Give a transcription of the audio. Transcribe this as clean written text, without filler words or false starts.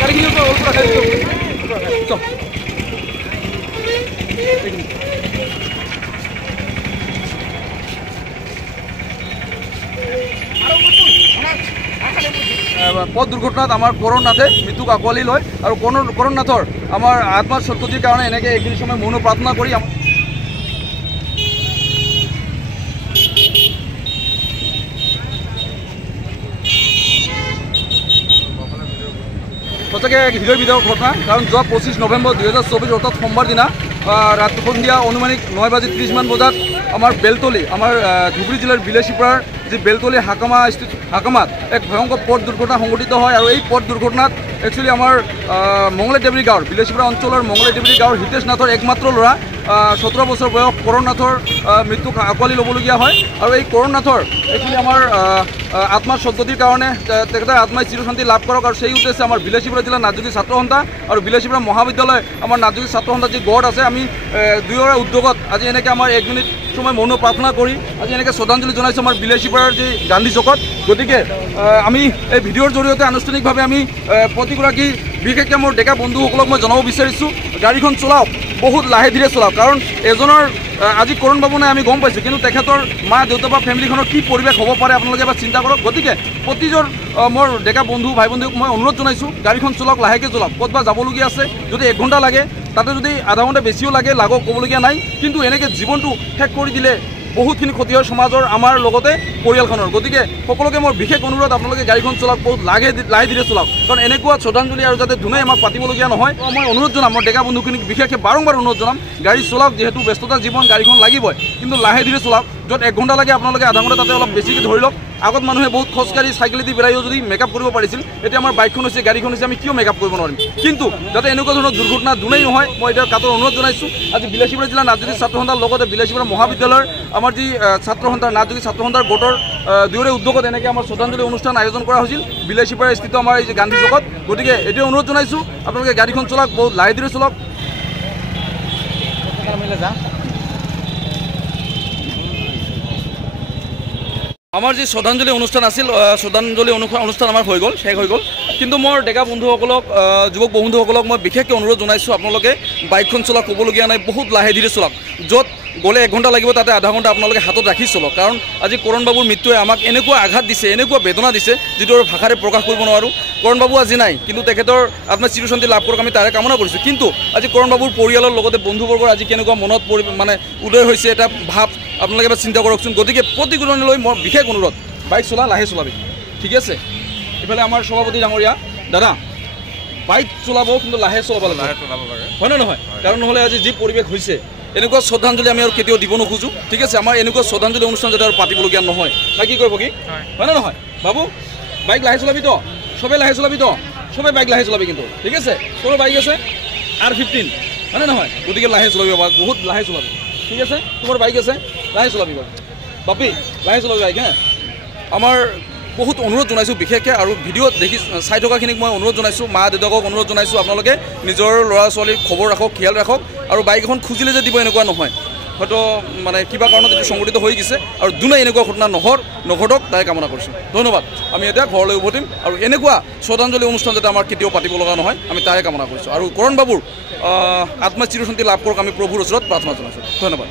গাড়ি কিনে চল পথ দুৰ্ঘটনাত আমাৰ কৰণনাথে মৃত্যুক আঁকোৱালি লয় আৰু কৰণনাথৰ আমাৰ আত্মাৰ সদ্গতিৰ কাৰণে এনেকৈ এইখিনি সময় মৌন প্ৰাৰ্থনা কৰি সঁচাকৈ হৃদয় বিদাৰক ঘটনা। কাৰণ যোৱা 25 নৱেম্বৰ 2024 অৰ্থাৎ সোমবাৰ দিনা ৰাতি সন্ধিয়া অনুমানিক 9:30 মান বজাত আমাৰ বেলতলি আমাৰ ধুবুৰী জিলাৰ বিলাসীপাৰাৰ যি বেলতলি হাকামাত এক ভয়ংকৰ পথ দুৰ্ঘটনা সংঘটিত হয়। আৰু এই পথ দুৰ্ঘটনাত একচুৱেলি আমাৰ মংগলে দেৱৰী গাঁৱৰ বিলাসীপাৰা অঞ্চলৰ মংগলে দেৱৰী গাঁৱৰ হিতেশ নাথৰ একমাত্ৰ ল'ৰা 17 বছৰ বয়স কৰণনাথৰ মৃত্যুক আঁকোৱালি ল'বলগীয়া হয়। আৰু এই কৰণনাথৰ একচুৱেলি আমাৰ আত্মাৰ সদ্গতিৰ কাৰণে তেখেতৰ আত্মাই চিৰশান্তি লাভ কৰক আৰু সেই উদ্দেশ্যে আমাৰ বিলাসীপাৰা জিলাৰ নাথযোগী ছাত্ৰ সন্থা আৰু বিলাসীপাৰা মহাবিদ্যালয় আমাৰ নাথযোগী ছাত্ৰ সন্থা যি গড় আছে আমি দুয়োৰে উদ্যোগত আজি এনেকৈ আমাৰ 1 মিনিট সময় মৌন প্ৰাৰ্থনা কৰি আজি এনেকৈ শ্ৰদ্ধাঞ্জলি জনাইছোঁ আমাৰ বিলাসীপাৰাৰ যি গান্ধী চকত। গতিকে আমি এই ভিডিঅ'ৰ জৰিয়তে আনুষ্ঠানিকভাৱে আমি প্ৰতিগৰাকী বিশেষকৈ মোৰ ডেকা বন্ধুসকলক মই জনাব বিচাৰিছোঁ গাড়ীখন চলাওক, বহুত লাহে ধীৰে চলাওক। কাৰণ এজনৰ আজি কৰণ বাবু নাই আমি গম পাইছোঁ, কিন্তু তেখেতৰ মা দেউতা বা ফেমিলিখনৰ কি পৰিৱেশ হ'ব পাৰে আপোনালোকে এবাৰ চিন্তা কৰক। গতিকে প্ৰতিজন মোৰ ডেকা বন্ধু ভাই বন্ধুক মই অনুৰোধ জনাইছোঁ গাড়ীখন চলাওক, লাহেকৈ চলাওক। ক'তবা যাবলগীয়া আছে যদি 1 ঘণ্টা লাগে, তাতে যদি আধা ঘণ্টা বেছিও লাগে লাগক, ক'বলগীয়া নাই। কিন্তু এনেকৈ জীৱনটো শেষ কৰি দিলে বহুতখিনি ক্ষতি হয় সমাজৰ, আমাৰ লগতে পৰিয়ালখনৰ। গতিকে সকলোকে মোৰ বিশেষ অনুৰোধ আপোনালোকে গাড়ীখন চলাওক, বহুত লাহে ধীৰে চলাওক। কাৰণ এনেকুৱা শ্ৰদ্ধাঞ্জলি আৰু যাতে ধুনাই আমাক পাতিবলগীয়া নহয় মই অনুৰোধ জনাম, মোৰ ডেকা বন্ধুখিনিক বিশেষকৈ বাৰম্বাৰ অনুৰোধ জনাম গাড়ী চলাওক। যিহেতু ব্যস্ততা জীৱন, গাড়ীখন লাগিবই, কিন্তু লাহে ধীৰে চলাওক। য'ত 1 ঘণ্টা লাগে আপোনালোকে আধা ঘণ্টা তাতে অলপ বেছিকৈ ধৰি লওক। আগত মানুহে বহুত খোজকাঢ়ি চাইকেলেদি বেৰাইও যদি মেকআপ কৰিব পাৰিছিল, এতিয়া আমাৰ বাইকখন হৈছে গাড়ীখন হৈছে, আমি কিয় মেকআপ কৰিব নোৱাৰিম? কিন্তু যাতে এনেকুৱা ধৰণৰ দুৰ্ঘটনা দুনাই নহয় মই এতিয়া কাটৰ অনুৰোধ জনাইছোঁ। আজি বিলাসীপাৰা জিলাৰ নাথযোগী ছাত্ৰ সন্থাৰ লগতে বিলাসীপাৰা মহাবিদ্যালয়ৰ আমাৰ যি ছাত্ৰ সন্থা নাথযোগী ছাত্ৰ সন্থাৰ গোটৰ দুয়োৰে উদ্যোগত এনেকৈ আমাৰ শ্ৰদ্ধাঞ্জলি অনুষ্ঠান আয়োজন কৰা হৈছিল বিলাসীপাৰা স্থিত আমাৰ এই যে গান্ধী চকত। গতিকে এইটোৱে অনুৰোধ জনাইছোঁ আপোনালোকে গাড়ীখন চলাওক, বহুত লাহে ধীৰে চলাওক। আমাৰ যি শ্ৰদ্ধাঞ্জলি অনুষ্ঠান আছিল, শ্ৰদ্ধাঞ্জলি অনুষ্ঠান আমাৰ হৈ গ'ল, শেষ হৈ গ'ল। কিন্তু মোৰ ডেকা বন্ধুসকলক, যুৱক বন্ধুসকলক মই বিশেষকৈ অনুৰোধ জনাইছোঁ আপোনালোকে বাইকখন চলাওক, ক'বলগীয়া নাই, বহুত লাহে ধীৰে চলাওক। য'ত গ'লে 1 ঘণ্টা লাগিব তাতে আধা ঘণ্টা আপোনালোকে হাতত ৰাখি চলাওক। কাৰণ আজি কৰণ বাবুৰ মৃত্যুৱে আমাক এনেকুৱা আঘাত দিছে, এনেকুৱা বেদনা দিছে যিটো আৰু ভাষাৰে প্ৰকাশ কৰিব নোৱাৰোঁ। কৰণ বাবু আজি নাই, কিন্তু তেখেতৰ আত্মাই চিৰশান্তি লাভ কৰক, আমি তাৰে কামনা কৰিছোঁ। কিন্তু আজি কৰণ বাবুৰ পৰিয়ালৰ লগতে বন্ধুবৰ্গৰ আজি কেনেকুৱা মনত মানে উদয় হৈছে এটা ভাৱ আপোনালোকে এবাৰ চিন্তা কৰকচোন। গতিকে প্ৰতিজনলৈ মই বিশেষ অনুৰোধ, বাইক চলা লাহে চলাবি, ঠিক আছে? ইফালে আমাৰ সভাপতি ডাঙৰীয়া দাদা, বাইক চলাব কিন্তু লাহে চলাব লাগে, হয় নে নহয়? কাৰণ নহ'লে আজি যি পৰিৱেশ হৈছে, এনেকুৱা শ্ৰদ্ধাঞ্জলি আমি আৰু কেতিয়াও দিব নোখোজোঁ, ঠিক আছে? আমাৰ এনেকুৱা শ্ৰদ্ধাঞ্জলি অনুষ্ঠান যাতে আৰু পাতিবলগীয়া নহয়, না কি কৰিব কি, হয় নে নহয়? বাবু বাইক লাহে চলাবি তো, চবেই লাহে চলাবি তো, চবেই বাইক লাহে চলাবি কিন্তু, ঠিক আছে? তোৰো বাইক আছে R15, হয় নে নহয়? গতিকে লাহে চলাবি, বহুত লাহে চলাবি, ঠিক আছে? তোমাৰ বাইক আছে, লাহে চলাবি বাপি, লাহে চলাবি বাইক। হে আমাৰ বহুত অনুৰোধ জনাইছোঁ বিশেষকৈ, আৰু ভিডিঅ'ত দেখি চাই থকাখিনিক মই অনুৰোধ জনাইছোঁ, মা দেউতাকক অনুৰোধ জনাইছোঁ আপোনালোকে নিজৰ ল'ৰা ছোৱালীৰ খবৰ ৰাখক, খিয়াল ৰাখক। আৰু বাইক এখন খুজিলে যে দিব এনেকুৱা নহয়, হয়তো মানে কিবা কাৰণত এইটো সংঘটিত হৈ গৈছে। আৰু যোনে এনেকুৱা ঘটনা নঘটক তাৰে কামনা কৰিছোঁ। ধন্যবাদ। আমি এতিয়া ঘৰলৈ উভতিম আৰু এনেকুৱা শ্ৰদ্ধাঞ্জলি অনুষ্ঠান যাতে আমাৰ কেতিয়াও পাতিব লগা নহয় আমি তাৰে কামনা কৰিছোঁ। আৰু কৰণ বাবুৰ আত্মাই চিৰশান্তি লাভ কৰক আমি প্ৰভুৰ ওচৰত প্ৰাৰ্থনা জনাইছোঁ। ধন্যবাদ।